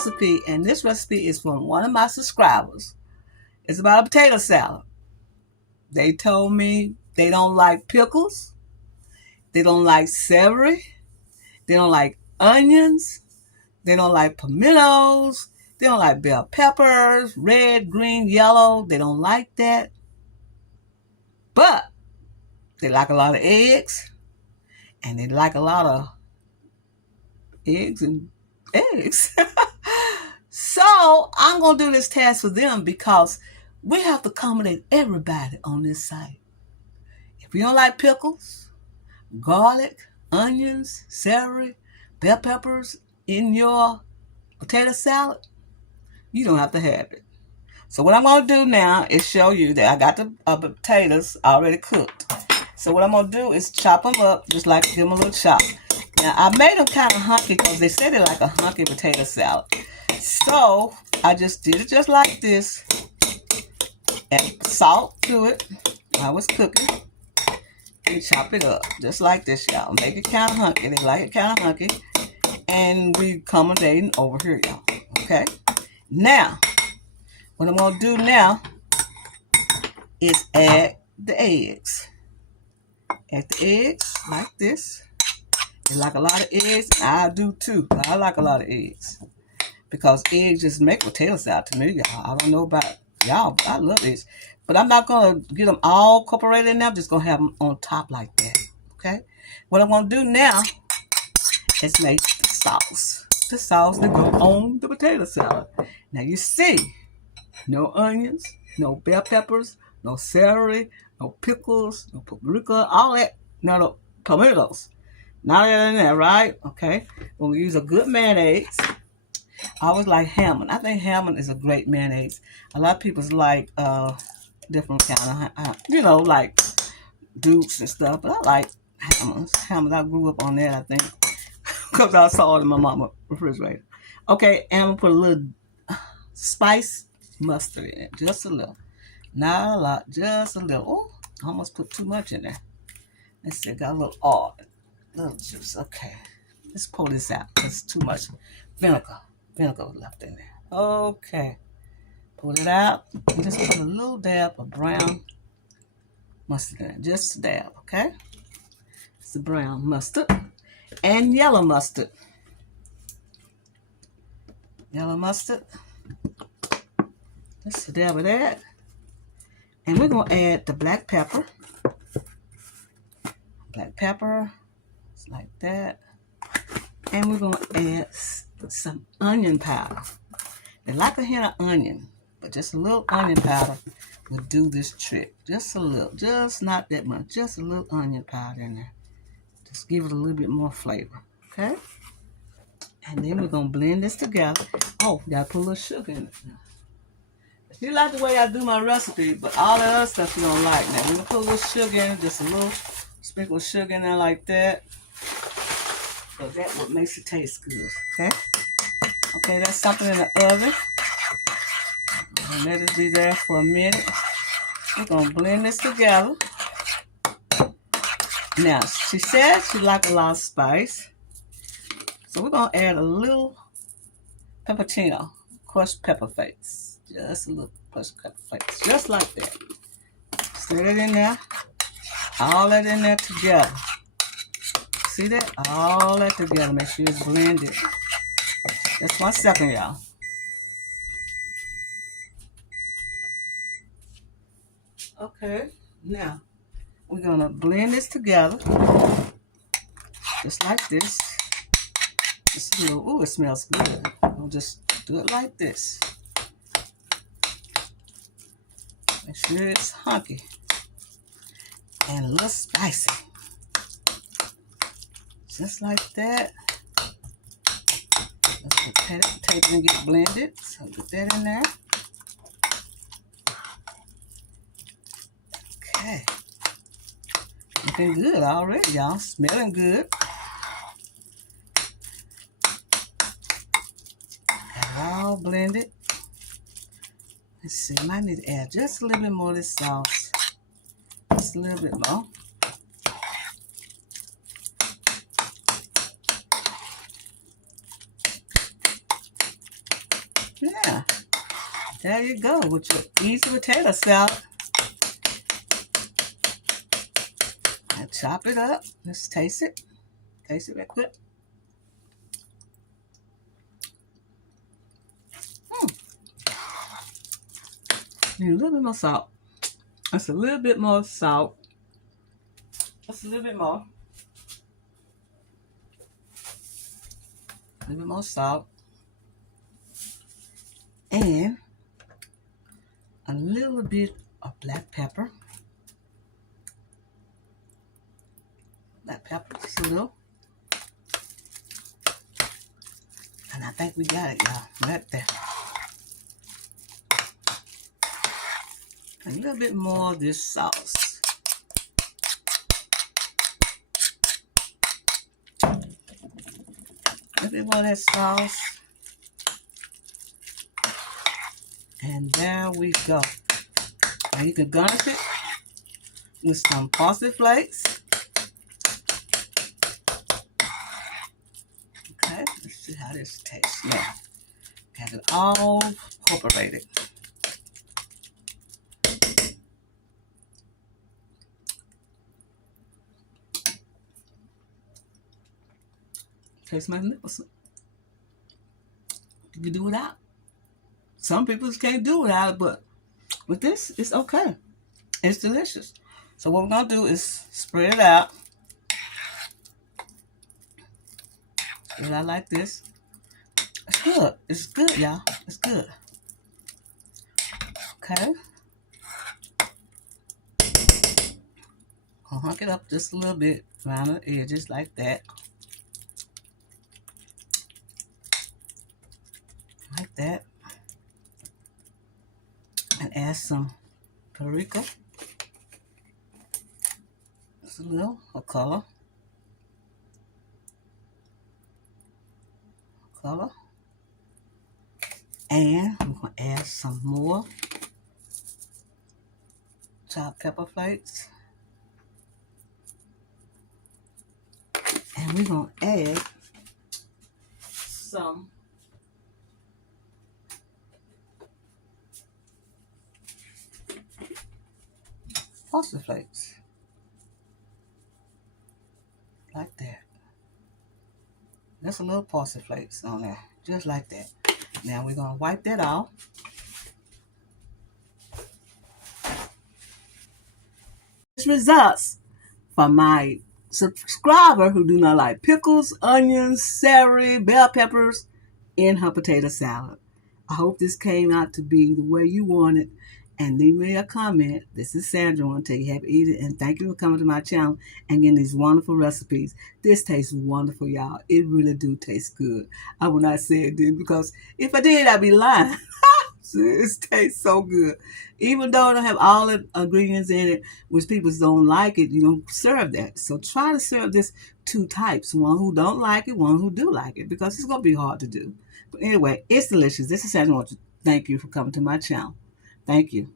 recipe, and this recipe is from one of my subscribers. It's about a potato salad. They told me they don't like pickles, they don't like celery, they don't like onions, they don't like pimientos, they don't like bell peppers, red, green, yellow. They don't like that. But they like a lot of eggs, and they like a lot of eggs and eggs. So I'm going to do this task for them because we have to accommodate everybody on this site. If you don't like pickles, garlic, onions, celery, bell peppers in your potato salad, you don't have to have it. So what I'm going to do now is show you that I got the potatoes already cooked. So what I'm going to do is chop them up, just like give them a little chop. Now, I made them kind of hunky because they said they like a hunky potato salad. So I just did it just like this. Add salt to it while I was cooking. And chop it up just like this, y'all. Make it kind of hunky. They like it kind of hunky. And we accommodating over here, y'all. Okay? Now, what I'm going to do now is add the eggs. Add the eggs like this. They like a lot of eggs. I do too. I like a lot of eggs. Because eggs just make potato salad to me, y'all. I don't know about y'all, but I love eggs. But I'm not going to get them all incorporated in there. I'm just going to have them on top like that. Okay? What I'm going to do now is make the sauce. The sauce that go on the potato salad. Now you see, no onions, no bell peppers, no celery, no pickles, no paprika, all that. No tomatoes. Not that in there, right? Okay. We're going to use a good mayonnaise. I always like Hammond. I think Hammond is a great mayonnaise. A lot of people like different kind of, like Dukes and stuff. But I like Hammonds. Hammond, I grew up on that, I think. Because I saw it in my mama's refrigerator. Okay, and I'm going to put a little spice mustard in it. Just a little. Not a lot. Just a little. Oh, I almost put too much in there. Let's see. Got a little oil. A little juice. Okay. Let's pull this out. It's too much vinegar. Vinegar left in there. Okay. Pull it out. And just put a little dab of brown mustard in it. Just a dab. Okay. It's the brown mustard. And yellow mustard. Yellow mustard. Just a dab of that. And we're going to add the black pepper. Black pepper. Just like that. And we're going to add some onion powder. They like a hint of onion. But just a little onion powder will do this trick. Just a little. Just not that much. Just a little onion powder in there. Just give it a little bit more flavor. Okay? And then we're going to blend this together. Oh, got to put a little sugar in it now. If you like the way I do my recipe, but all that other stuff you don't like. Now, we're going to put a little sugar in it. Just a little sprinkle of sugar in there like that. So that's what makes it taste good. Okay? Okay, that's something in the oven. And let it be there for a minute. We're going to blend this together. Now, she said she liked a lot of spice. So we're going to add a little pepperino, crushed pepper flakes. Just a little crushed pepper flakes. Just like that. Stir it in there. All that in there together. See that? All that together. Make sure it's blended. Just 1 second, y'all. Okay. Now, we're going to blend this together. Just like this. Just a little, ooh, it smells good. We'll just do it like this. Make sure it's hunky. And a little spicy. Just like that. Let's put that potato and get blended. So put that in there. Okay. Looking good already, y'all. Smelling good. Got it all blended. Let's see. I might need to add just a little bit more of this sauce. Just a little bit more. There you go with your easy potato salad. And chop it up. Let's taste it. Taste it real quick. Need a little bit more salt. That's a little bit more salt. Just a little bit more. A little bit more salt. And a little bit of black pepper. Black pepper, just a little. And I think we got it, y'all. Right there. A little bit more of this sauce. A little bit more of that sauce. And there we go. Now you can garnish it with some parsley flakes. Okay, let's see how this tastes now. Have it all incorporated. Tastes magnificent. You can do without. Some people can't do without it, but with this, it's okay. It's delicious. So what we're going to do is spread it out. Spread it out like this. It's good. It's good, y'all. It's good. Okay. I'll hunk it up just a little bit around the edges like that. Like that. And add some paprika. Just a little of color. And I'm going to add some more chopped pepper flakes. And we're going to add some parsley flakes. Like that. Just a little parsley flakes on there. Just like that. Now we're going to wipe that off. This results from my subscriber who do not like pickles, onions, celery, bell peppers in her potato salad. I hope this came out to be the way you want it. And leave me a comment. This is Sandra. I want to tell you happy eating. And thank you for coming to my channel and getting these wonderful recipes. This tastes wonderful, y'all. It really do taste good. I will not say it did because if I did, I'd be lying. It tastes so good. Even though it don't have all the ingredients in it, which people don't like it, you don't serve that. So try to serve this two types. One who don't like it, one who do like it, because it's going to be hard to do. But anyway, it's delicious. This is Sandra. I want to thank you for coming to my channel. Thank you.